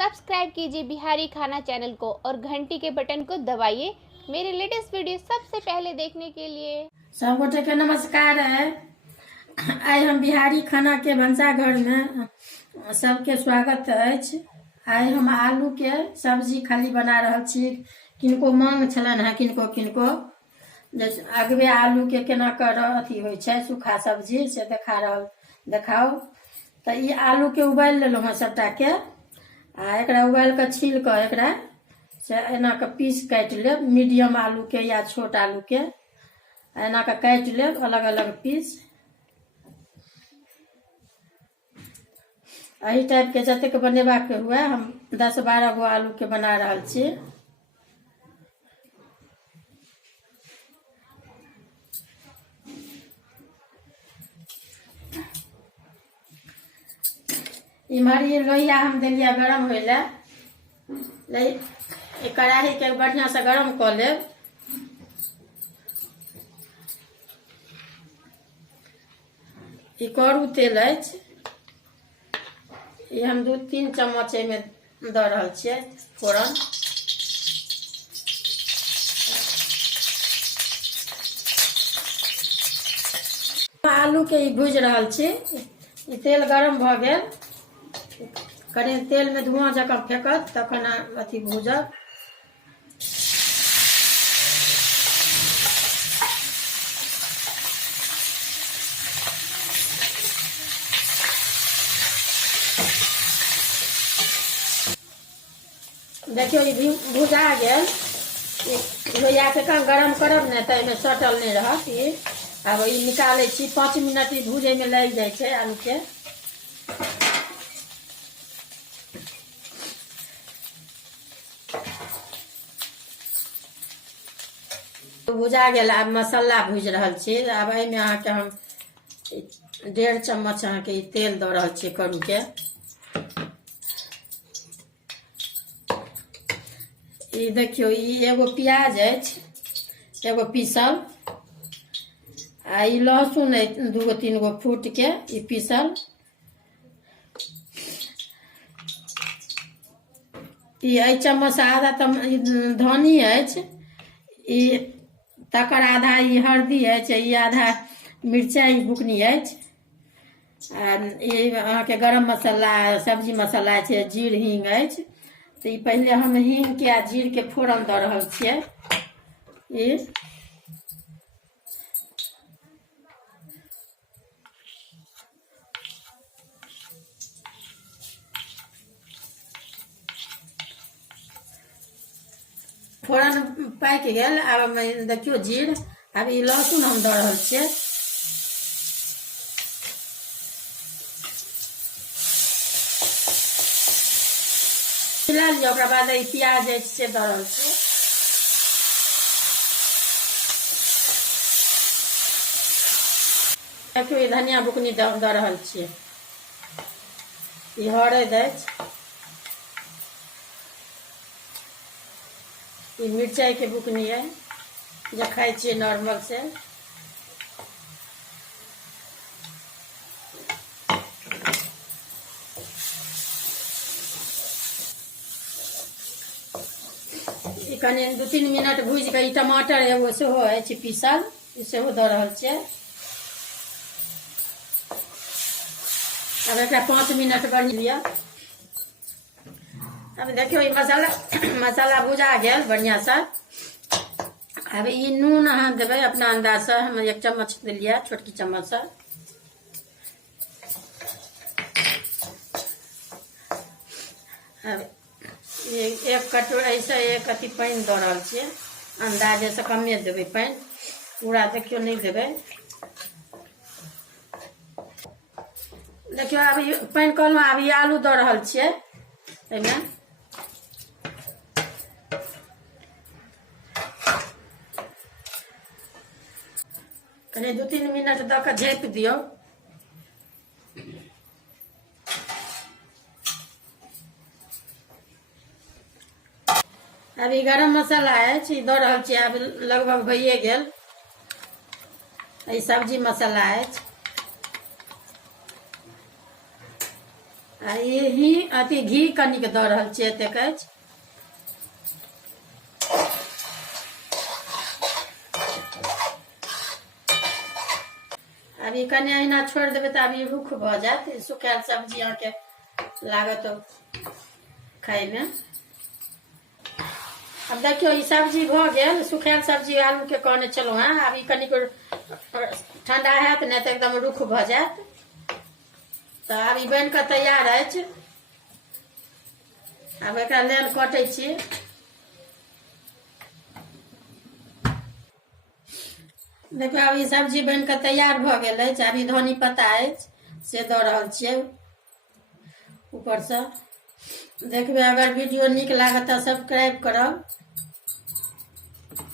Subscribe कीजिए बिहारी खाना channel को और घंटी के बटन को दबाइए मेरे लेटेस्ट वीडियो सबसे पहले देखने के लिए। सब गोटे के नमस्कार है। आज हम बिहारी खाना के भंसाघर में सबके स्वागत है। आज हम आलू के सब्जी खाली बना रहा छी। किनको मांग छलन है किनको किनको जैसे अगबे आलू के केना कर अथी होइ छै सूखा सब्जी से देखाओ। तो ये आलू के उबाल लेलहुँ हैं सबटा के आ एकरा उबाल के छील के एकरा से एना के पीस काट लेब। मीडियम आलू के या छोट आलू के एना के काट लेब अलग अलग पीस। एही टाइप के जतेक बनेबाक के हुए हम 10-12 गो आलू के बना रहल छी। इम्हर ये लोहिया हम देलिया गरम होय ले कढ़ाई के बढ़िया से गरम कर लेब। ई करू तेल अछि, ये हम 2-3 चम्मच में दऽ रहल छियै फोरन। आलू के ई भूज रहल छी। ई तेल गरम भऽ गेल, कनी तेल में धुआं जकाँ फेंकत तखन अथी भूजब। देखियो ई भुजा गेल। लोहिया के कम गरम करब ने तो एहिमे सटल नहीं रहत। ई अब ई निकाले छी। 5 मिनट ई भूजे में लग जाए छै आलू के। भुजा गेल, आब मसाला भूज रहल छी। अब एहिमे अहाँके हम 1.5 चम्मच अहाँके ई तेल दऽ रहल छी करू के। ई देखियो ई एगो प्याज अछि, एगो पीसल, आ ई लहसुन है 2-3 गो फूट के ई पीसल। ई 1 चम्मच से आधा धनी अछि, ई तकर आधा ई हल्दी अछि, ई आधा मिरचाई बुकनी अछि, आ ई अहाँके गरम मसाला सब्जी मसाला अछि, जीर हींग अछि। तो ई पहले हम हींग के आ जीर के फोरन दऽ रहल छियै। ई फोरन पाक गेल। आब देखियो जीर, अब ई लहसुन हम दऽ रहल छियै। मिला लिअ, ओकरा बाद ई प्याज अछि से दऽ रहल छियै। देखियो ई धनिया बुकनी दऽ रहल छियै। ई हरैद अछि, ई मिरचाई के बुकनी है जे खाई छियै नॉर्मल से। ई कनी 2-3 मिनट भूज के ई टमाटर एगो सेहो अछि पीसल, ई सेहो दऽ रहल छियै। अब एकरा 5 मिनट बढ़ लिअ। अब देखियो ई मसाला भुजा गेल बढ़िया से। अब ई नून अहाँ देबै अपना अंदाज से। हम 1 चम्मच दिलिया, छोटकी चम्मच से। अब 1 कटोरा ऐसे 1 अथी पानी दऽ रहल छियै। अंदाजे से कमे देबै पानी, पूरा देखियो नहीं देबै। देखियो अब ई पानी कहलहुँ, अब ई आलू दऽ रहल छियै एहिमे। कनी 2-3 मिनट दऽ के झाँपि दियौ। अब ई गरम मसाला अछि, ई दऽ रहल छियै। अब लगभग भइए गेल। ई सब्जी मसाला अछि, आ यही अथी घी कनिक दऽ रहल छियै एतेक अछि। अभी कनि अहिना छोड़ि देबै तऽ अभी रुख भऽ जायत। सुखायल सब्जी अहाँके लागत खायमे। अब देखियो ई सब्जी भऽ गेल, सुखायल सब्जी आलू के कहने छलहुँ हेँ। अभी कनिक ठंडा हैत ने तऽ एकदम रुख भऽ जायत। तऽ आब ई बनि कऽ तैयार अछि। आब एकरा लेल कटै छी। देखियौ आब ई सब्जी बनि कऽ तैयार भऽ गेल अछि। अभी धनी पत्ता अछि से दऽ रहल छियै ऊपरसँ। देखबै अगर वीडियो नीक लागत तऽ सब्सक्राइब करब।